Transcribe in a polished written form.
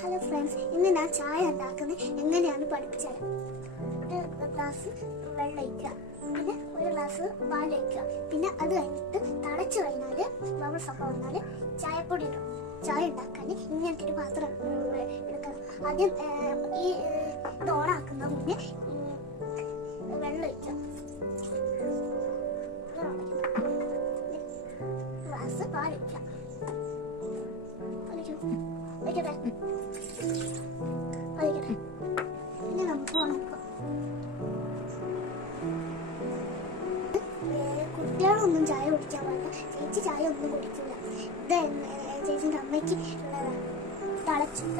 Hello friends, ഇന്ന് ഞാൻ ചായ ഉണ്ടാക്കുന്നത് എങ്ങനെയാണ് പഠിപ്പിച്ചത്. ഒരു ഗ്ലാസ് വെള്ളം ഒഴിക്കുക, പിന്നെ ഒരു ഗ്ലാസ് പാൽ ഒഴിക്കുക, പിന്നെ അത് കഴിഞ്ഞിട്ട് തിളച്ച് കഴിഞ്ഞാൽ ബബിൾസ് ഒക്കെ വന്നാൽ ചായപ്പൊടി ഇടും. ചായ ഉണ്ടാക്കാൻ ഇങ്ങനത്തെ ഒരു പാത്രം എടുക്കണം. ആദ്യം ഈ ഇത് ഓണാക്കുന്ന മുന്നേ വെള്ളം ഒഴിക്കുക, ഗ്ലാസ് പാൽ ഒഴിക്കുക. പിന്നെ നമുക്ക് ഉണക്കാം. കുട്ടികളൊന്നും ചായ കുടിക്കാൻ പാടില്ല. ചേച്ചി ചായ ഒന്നും കുടിക്കില്ല. ഇത് ചേച്ചിൻ്റെ അമ്മയ്ക്ക് ഉള്ളതാണ്. തിളച്ചിട്ട